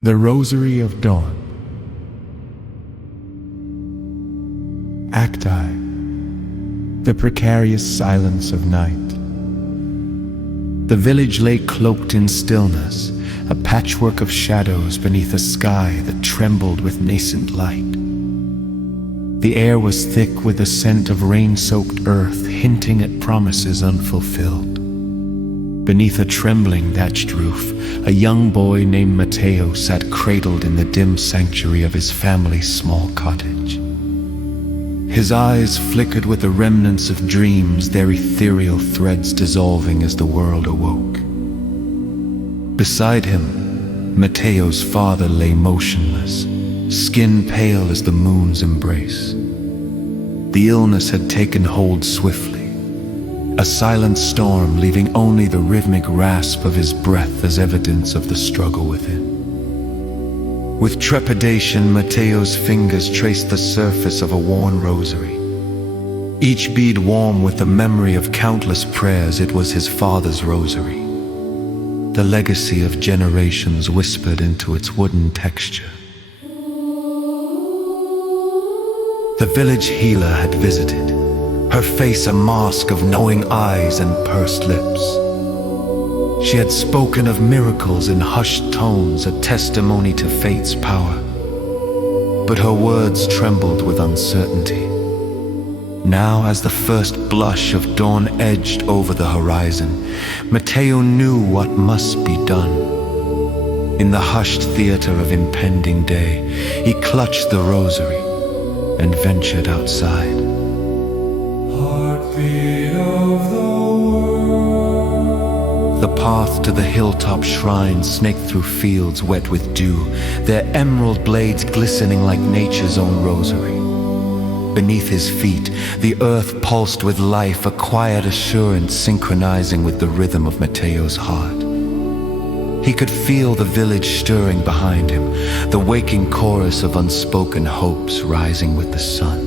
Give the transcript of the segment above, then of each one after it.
The Rosary of Dawn. Acti. The precarious silence of night. The village lay cloaked in stillness, a patchwork of shadows beneath a sky that trembled with nascent light. The air was thick with the scent of rain-soaked earth, hinting at promises unfulfilled. Beneath a trembling thatched roof, a young boy named Matteo sat cradled in the dim sanctuary of his family's small cottage. His eyes flickered with the remnants of dreams, their ethereal threads dissolving as the world awoke. Beside him, Matteo's father lay motionless, skin pale as the moon's embrace. The illness had taken hold swiftly, a silent storm leaving only the rhythmic rasp of his breath as evidence of the struggle within. With trepidation, Matteo's fingers traced the surface of a worn rosary. Each bead warm with the memory of countless prayers. It was his father's rosary, the legacy of generations whispered into its wooden texture. The village healer had visited, her face a mask of knowing eyes and pursed lips. She had spoken of miracles in hushed tones, a testimony to fate's power. But her words trembled with uncertainty. Now, as the first blush of dawn edged over the horizon, Matteo knew what must be done. In the hushed theater of impending day, he clutched the rosary and ventured outside. Heartbeat of the world. The path to the hilltop shrine snaked through fields wet with dew, their emerald blades glistening like nature's own rosary. Beneath his feet, the earth pulsed with life, a quiet assurance synchronizing with the rhythm of Matteo's heart. He could feel the village stirring behind him, the waking chorus of unspoken hopes rising with the sun.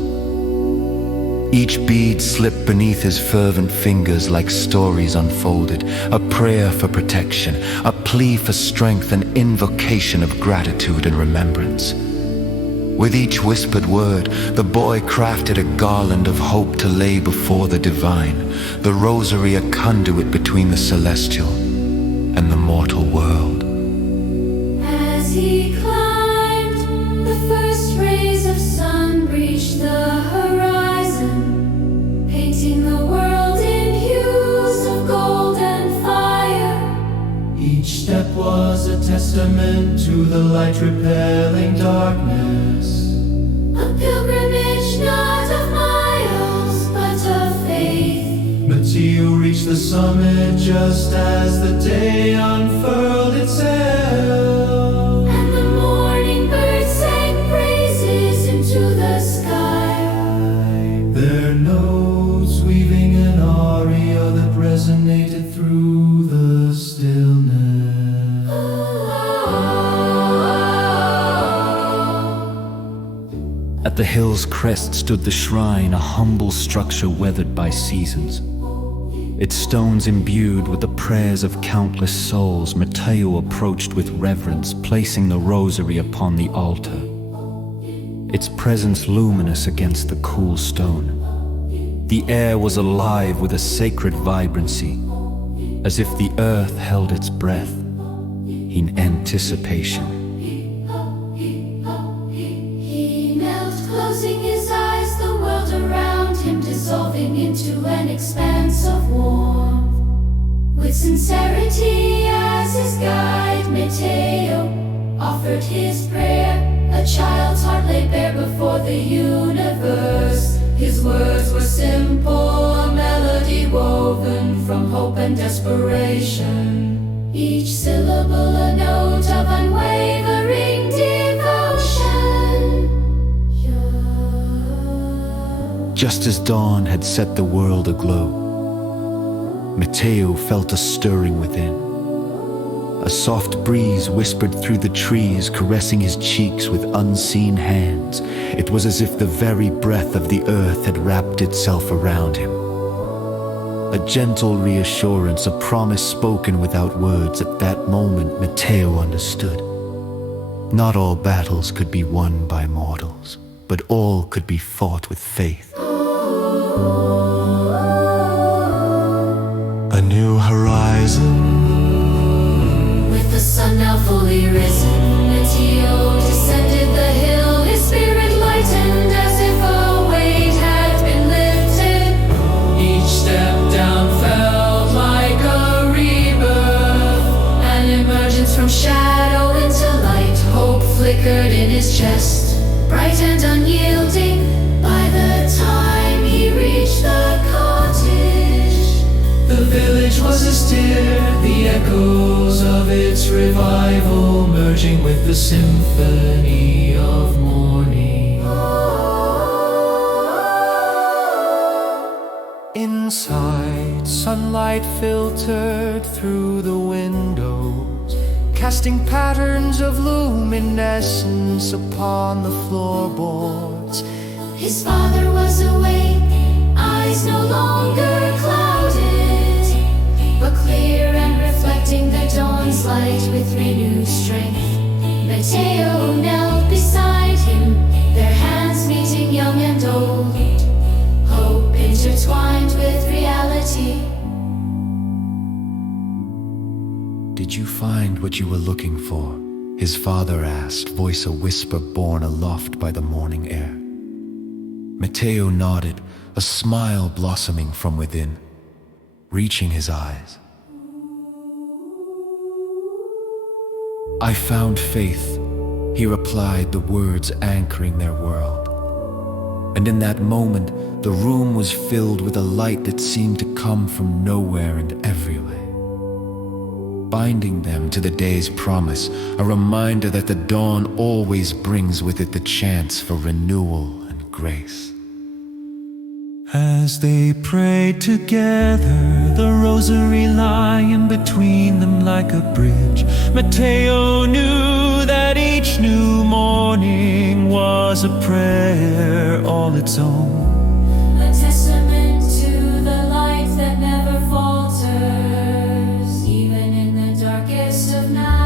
Each bead slipped beneath his fervent fingers like stories unfolded, a prayer for protection, a plea for strength, an invocation of gratitude and remembrance. With each whispered word, the boy crafted a garland of hope to lay before the divine, the rosary a conduit between the celestial and the mortal world. As he climbed, the first rays of sun breached the horizon, painting the world in hues of gold and fire. Each step was a testament to the light repelling darkness. A pilgrimage not of miles, but of faith. Matteo reached the summit just as the day unfurled itself. And the morning bird sang praises into the sky. Their notes weaving an aria that resonated through the stillness. At the hill's crest stood the shrine, a humble structure weathered by seasons. Its stones imbued with the prayers of countless souls, Matteo approached with reverence, placing the rosary upon the altar, its presence luminous against the cool stone. The air was alive with a sacred vibrancy, as if the earth held its breath in anticipation. He knelt, closing his eyes, the world around him dissolving into an expanse of warmth. With sincerity as his guide, Matteo offered his prayer. A child's heart lay bare before the universe. His words were simple, a melody woven from hope and desperation. Each syllable a note of unwavering devotion. Just as dawn had set the world aglow, Matteo felt a stirring within. A soft breeze whispered through the trees, caressing his cheeks with unseen hands. It was as if the very breath of the earth had wrapped itself around him. A gentle reassurance, a promise spoken without words. At that moment, Matteo understood. Not all battles could be won by mortals, but all could be fought with faith. A new horizon. With the sun now fully risen, Meditative descended the hill. His spirit lightened as if a weight had been lifted. Each step down felt like a rebirth. An emergence from shadow into light. Hope flickered in his chest, bright and unyielding. By the time he reached the cottage, The village was astir, the echoes of its revival merging with the symphony of morning. Inside, sunlight filtered through the windows, casting patterns of luminescence upon the floorboards. his father was awake, eyes no longer clouded, but clear and reflecting the dawn's light with renewed strength. Meditative knelt beside him, their hands meeting young and old, hope intertwined with reality. Did you find what you were looking for? His father asked, voice a whisper borne aloft by the morning air. Matteo nodded, a smile blossoming from within, reaching his eyes. I found faith, he replied, the words anchoring their world. And in that moment, the room was filled with a light that seemed to come from nowhere and everywhere, binding them to the day's promise, a reminder that the dawn always brings with it the chance for renewal and grace. As they prayed together, the rosary lying between them like a bridge, Matteo knew that each new morning was a prayer all its own. A testament to the light that never falters, even in the darkest of nights.